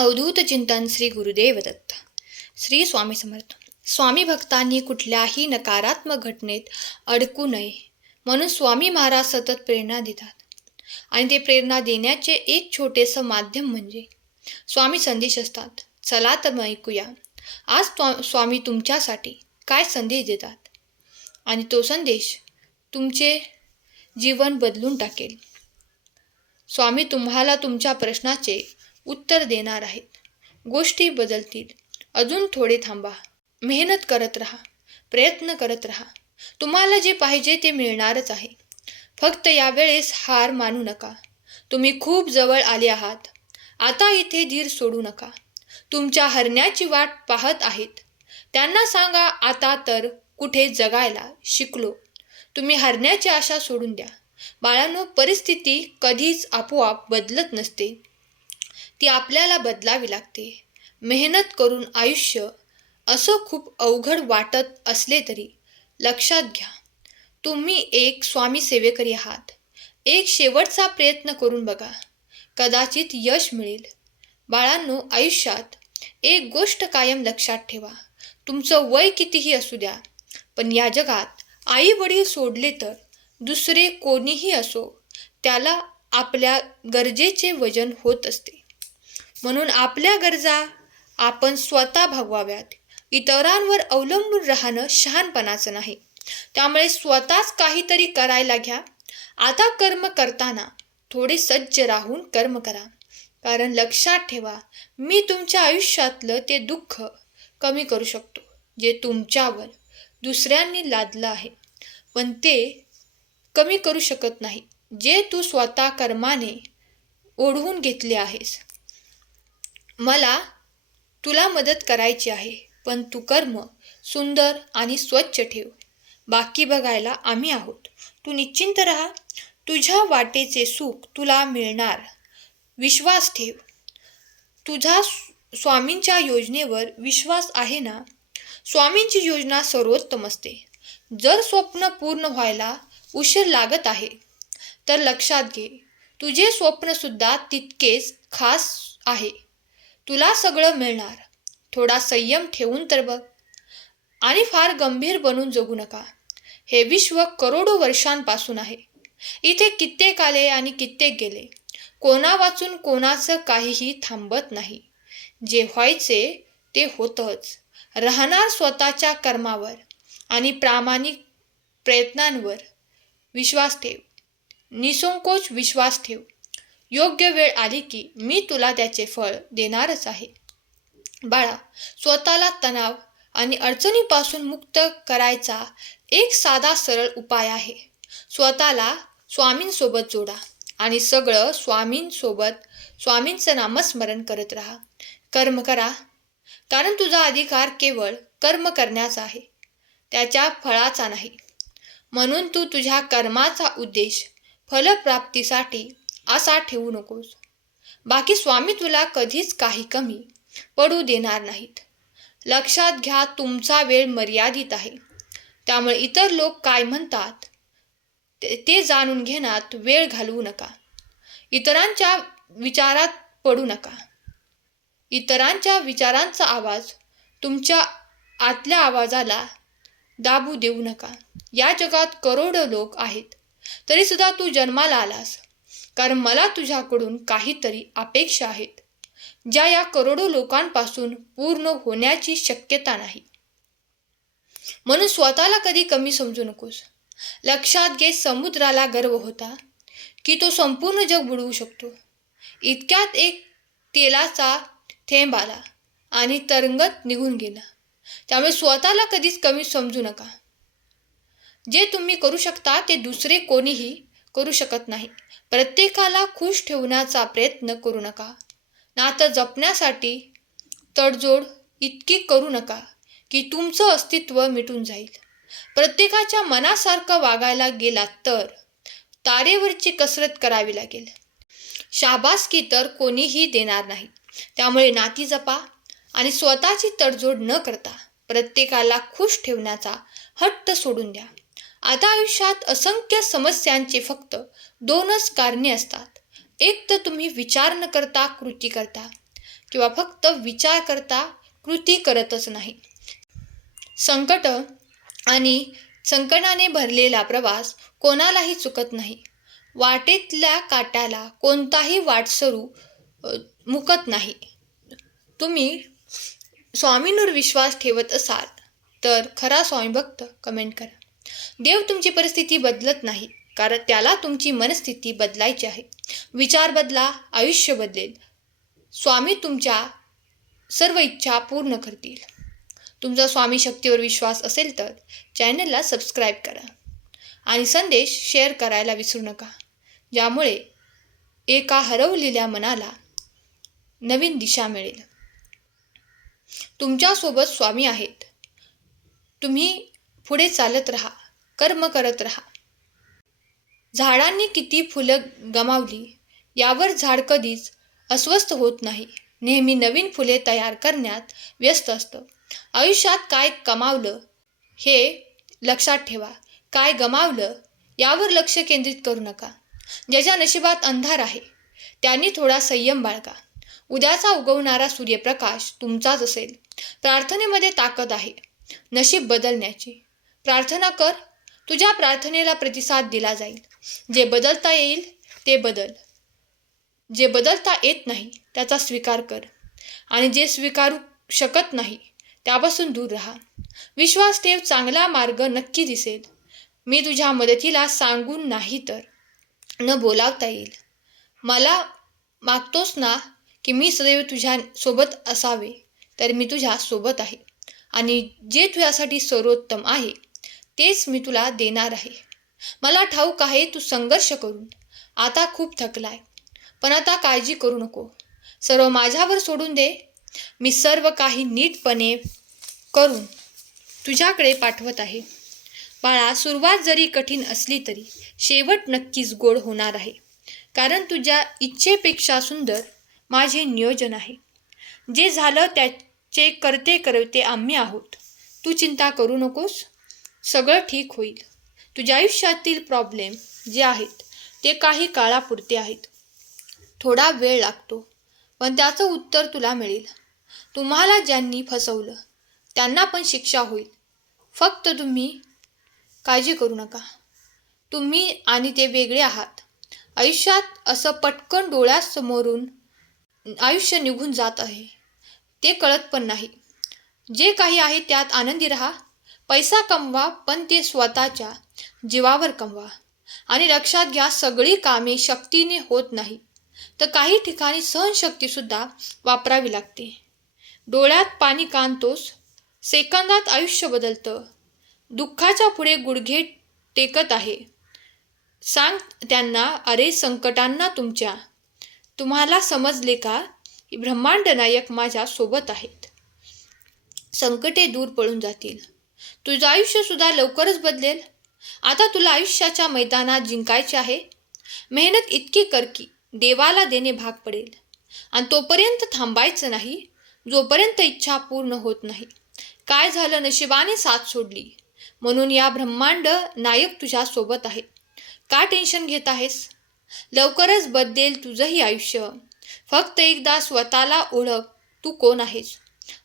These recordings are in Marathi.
अवधूत चिंतन श्री गुरुदेव दत्त. श्री स्वामी समर्थ. स्वामी भक्तांनी कुठल्याही नकारात्मक घटनेत अडकू नये म्हणून स्वामी महाराज सतत प्रेरणा देतात. आणि ते प्रेरणा देण्याचे एक छोटेसं माध्यम म्हणजे स्वामी संदेश असतात. चला तर मग ऐकूया आज स्वामी तुमच्यासाठी काय संदेश देतात आणि तो संदेश तुमचे जीवन बदलून टाकेल. स्वामी तुम्हाला तुमच्या प्रश्नाचे उत्तर देणार आहेत. गोष्टी बदलतील. अजून थोडे थांबा. मेहनत करत राहा. प्रयत्न करत राहा. तुम्हाला जे पाहिजे ते मिळणारच आहे. फक्त यावेळेस हार मानू नका. तुम्ही खूप जवळ आले आहात. आता इथे धीर सोडू नका. तुमच्या हरण्याची वाट पाहत आहेत. त्यांना सांगा आता तर कुठे जगायला शिकलो. तुम्ही हरण्याची आशा सोडून द्या. बाळांनो, परिस्थिती कधीच आपोआप बदलत नसते. ती आपल्याला बदलावी लागते. मेहनत करून आयुष्य असं खूप अवघड वाटत असले तरी लक्षात घ्या, तुम्ही एक स्वामी सेवेकरी आहात. एक शेवटचा प्रयत्न करून बघा. कदाचित यश मिळेल. बाळांनो, आयुष्यात एक गोष्ट कायम लक्षात ठेवा. तुमचं वय कितीही असू द्या, पण या जगात आई वडील सोडले तर दुसरे कोणीही असो, त्याला आपल्या गरजेचे वजन होत असते. म्हणून आपल्या गरजा आपण स्वतः भागवाव्यात. इतरांवर अवलंबून राहणं शहाणपणाचं नाही. त्यामुळे स्वतःच काहीतरी करायला घ्या. आता कर्म करताना थोडे सज्ज राहून कर्म करा. कारण लक्षात ठेवा, मी तुमच्या आयुष्यातलं ते दुःख कमी करू शकतो जे तुमच्यावर दुसऱ्यांनी लादलं आहे. पण ते कमी करू शकत नाही जे तू स्वतः कर्माने ओढवून घेतले आहेस. मला तुला मदत करायची आहे, पण तू कर्म सुंदर आणि स्वच्छ ठेव. बाकी बघायला आम्ही आहोत. तू निश्चिंत राहा. तुझ्या वाटेचे सुख तुला मिळणार. विश्वास ठेव. तुझा स्वामींच्या योजनेवर विश्वास आहे ना? स्वामींची योजना सर्वोत्तम असते. जर स्वप्न पूर्ण व्हायला उशीर लागत आहे तर लक्षात घे, तुझे स्वप्नसुद्धा तितकेच खास आहे. तुला सगळं मिळणार. थोडा संयम ठेवून तर बघ. आणि फार गंभीर बनून जगू नका. हे विश्व करोडो वर्षांपासून आहे. इथे कित्येक आले आणि कित्येक गेले. कोणा वाचून कोणाचं काहीही थांबत नाही. जे व्हायचे ते होतंच राहणार. स्वतःच्या कर्मावर आणि प्रामाणिक प्रयत्नांवर विश्वास ठेव. निसंकोच विश्वास ठेव. योग्य वेळ आली की मी तुला त्याचे फळ देणारच आहे. बाळा, स्वतःला तणाव आणि अडचणीपासून मुक्त करायचा एक साधा सरळ उपाय आहे. स्वतःला स्वामींसोबत जोडा आणि सगळं स्वामींचं नामस्मरण करत राहा. कर्म करा, कारण तुझा अधिकार केवळ कर्म करण्याचा आहे, त्याच्या फळाचा नाही. म्हणून तू तुझ्या कर्माचा उद्देश फलप्राप्तीसाठी असा ठेवू नकोस. बाकी स्वामी तुला कधीच काही कमी पडू देणार नाहीत. लक्षात घ्या, तुमचा वेळ मर्यादित आहे. त्यामुळे इतर लोक काय म्हणतात ते जाणून घेण्यात वेळ घालवू नका. इतरांच्या विचारात पडू नका. इतरांच्या विचारांचा आवाज तुमच्या आतल्या आवाजाला दाबू देऊ नका. या जगात करोडो लोक आहेत, तरी सुद्धा तू जन्माला आलास कारण मला तुझ्याकडून काहीतरी अपेक्षा आहेत, ज्या या करोडो लोकांपासून पूर्ण होण्याची शक्यता नाही. म्हणून स्वतःला कधी कमी समजू नकोस. लक्षात घे, समुद्राला गर्व होता की तो संपूर्ण जग बुडवू शकतो. इतक्यात एक तेलाचा थेंब आला आणि तरंगत निघून गेला. त्यामुळे स्वतःला कधीच कमी समजू नका. जे तुम्ही करू शकता ते दुसरे कोणीही करू शकत नाही. प्रत्येकाला खुश ठेवण्याचा प्रयत्न करू नका. नातं जपण्यासाठी तडजोड इतकी करू नका की तुमचं अस्तित्व मिटून जाईल. प्रत्येकाच्या मनासारखं वागायला गेलात तर तारेवरची कसरत करावी लागेल. शाबासकी तर कोणीही देणार नाही. त्यामुळे नाती जपा आणि स्वतःची तडजोड न करता प्रत्येकाला खुश ठेवण्याचा हट्ट सोडून द्या. आता आयुष्यात असंख्य समस्यांचे फक्त दोनच कारणे असतात. एक तर तुम्ही विचार न करता कृती करता किंवा फक्त विचार करता कृती करतच नाही. संकट आणि संकटाने भरलेला प्रवास कोणालाही चुकत नाही. वाटेतल्या काट्याला कोणताही वाटसरू मुकत नाही. तुम्ही स्वामींवर विश्वास ठेवत असाल तर खरा स्वामी भक्त कमेंट करा. देव तुमची परिस्थिती बदलत नाही, कारण त्याला तुमची मनस्थिती बदलायची आहे. विचार बदला, आयुष्य बदलेल. स्वामी तुमच्या सर्व इच्छा पूर्ण करतील. तुमचा स्वामी शक्तीवर विश्वास असेल तर चॅनलला सबस्क्राईब करा आणि संदेश शेअर करायला विसरू नका, ज्यामुळे एका हरवलेल्या मनाला नवीन दिशा मिळेल. तुमच्यासोबत स्वामी आहेत. तुम्ही पुढे चालत राहा, कर्म करत राहा. झाडांनी किती फुलं गमावली यावर झाड कधीच अस्वस्थ होत नाही. नेहमी नवीन फुले तयार करण्यात व्यस्त असतं. आयुष्यात काय कमावलं हे लक्षात ठेवा. काय गमावलं यावर लक्ष केंद्रित करू नका. ज्याच्या नशिबात अंधार आहे त्यांनी थोडा संयम बाळगा. उद्याचा उगवणारा सूर्यप्रकाश तुमचाच असेल. प्रार्थनेमध्ये ताकद आहे नशीब बदलण्याची. प्रार्थना कर, तुझ्या प्रार्थनेला प्रतिसाद दिला जाईल. जे बदलता येईल ते बदल. जे बदलता येत नाही त्याचा स्वीकार कर आणि जे स्वीकारू शकत नाही त्यापासून दूर राहा. विश्वास ठेव, चांगला मार्ग नक्की दिसेल. मी तुझ्या मदतीला सांगून नाही तर न बोलावता येईल. मला मागतोस ना की मी सदैव तुझ्या सोबत असावे, तर मी तुझ्या सोबत आहे आणि जे तुझ्यासाठी सर्वोत्तम आहे तेच मी तुला देणार आहे. मला ठाऊक आहे तू संघर्ष करून आता खूप थकलाय, पण आता काळजी करू नको. सर्व माझ्यावर सोडून दे. मी सर्व काही नीटपणे करून तुझ्याकडे पाठवत आहे. बाळा, सुरुवात जरी कठीण असली तरी शेवट नक्कीच गोड होणार आहे, कारण तुझ्या इच्छेपेक्षा सुंदर माझे नियोजन आहे. जे झालं त्याचे करते आम्ही आहोत. तू चिंता करू नकोस, सगळं ठीक होईल. तुझ्या आयुष्यातील प्रॉब्लेम जे आहेत ते काही काळापुरते आहेत. थोडा वेळ लागतो, पण त्याचं उत्तर तुला मिळेल. तुम्हाला ज्यांनी फसवलं त्यांना पण शिक्षा होईल. फक्त तुम्ही काळजी करू नका. तुम्ही आणि ते वेगळे आहात. आयुष्यात असं पटकन डोळ्यासमोरून आयुष्य निघून जात आहे ते कळत पण नाही. जे काही आहे त्यात आनंदी राहा. पैसा कमवा, पण ते स्वतःच्या जीवावर कमवा. आणि लक्षात घ्या, सगळी कामे शक्तीने होत नाही, तर काही ठिकाणी सहनशक्तीसुद्धा वापरावी लागते. डोळ्यात पाणी का आणतोस? सेकंदात आयुष्य बदलतं. दुःखाच्या पुढे गुडघे टेकत आहे. सांग त्यांना, अरे संकटांना तुम्हाला समजले का की ब्रह्मांड नायक माझ्या सोबत आहेत. संकटे दूर पळून जातील. तुझं आयुष्य सुद्धा लवकरच बदलेल. आता तुला आयुष्याच्या मैदानात जिंकायचे आहे. मेहनत इतकी कर की देवाला देणे भाग पडेल. आणि तोपर्यंत थांबायचं नाही जोपर्यंत इच्छा पूर्ण होत नाही. काय झालं, नशिबाने साथ सोडली म्हणून या ब्रह्मांड नायक तुझ्या सोबत आहे. का टेन्शन घेत आहेस? लवकरच बदलेल तुझंही आयुष्य. फक्त एकदा स्वतःला ओळख, तू कोण आहेस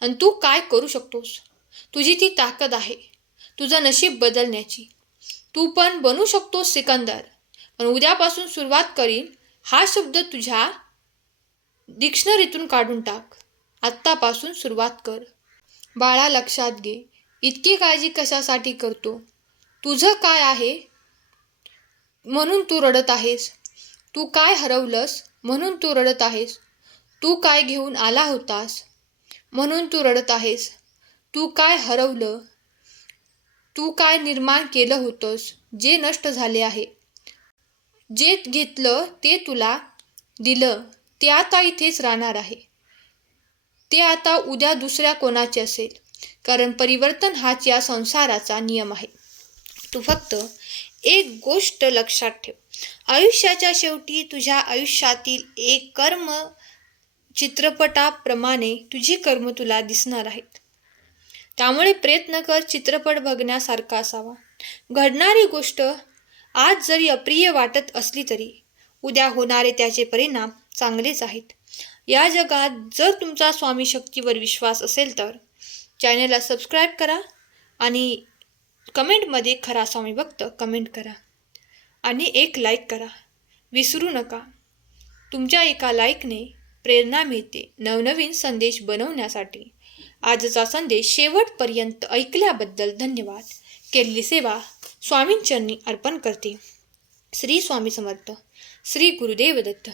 आणि तू काय करू शकतोस. तुझी ती ताकद आहे तुझं नशीब बदलण्याची. तू पण बनू शकतोस सिकंदर. पण उद्यापासून सुरुवात करीन हा शब्द तुझ्या डिक्शनरीतून काढून टाक. आत्तापासून सुरुवात कर. बाळा, लक्षात घे, इतकी काळजी कशासाठी करतो? तुझं काय आहे म्हणून तू रडत आहेस? तू काय हरवलंस म्हणून तू रडत आहेस? तू काय घेऊन आला होतास म्हणून तू रडत आहेस? तू काय हरवलं? तू काय निर्माण केलं होतंस जे नष्ट झाले आहे? जे घेतलं ते तुला दिलं ते आता इथेच राहणार आहे. ते आता उद्या दुसऱ्या कोणाचे असेल, कारण परिवर्तन हाच या संसाराचा नियम आहे. तू फक्त एक गोष्ट लक्षात ठेव, आयुष्याच्या शेवटी तुझ्या आयुष्यातील एक कर्म चित्रपटाप्रमाणे तुझी कर्म तुला दिसणार आहेत. त्यामुळे प्रयत्न कर चित्रपट बघण्यासारखा असावा. घडणारी गोष्ट आज जरी अप्रिय वाटत असली तरी उद्या होणारे त्याचे परिणाम चांगलेच आहेत. या जगात जर तुमचा स्वामी शक्तीवर विश्वास असेल तर चॅनलला सबस्क्राईब करा आणि कमेंटमध्ये खरा स्वामी भक्त कमेंट करा आणि एक लाईक करा. विसरू नका. तुमच्या एका लाईकने प्रेरणा मिळते नवनवीन संदेश बनवण्यासाठी. आजचा संदेश शेवटपर्यंत ऐकल्याबद्दल धन्यवाद. केलेली सेवा स्वामींचरणी अर्पण करते. श्री स्वामी समर्थ. श्री गुरुदेव दत्त.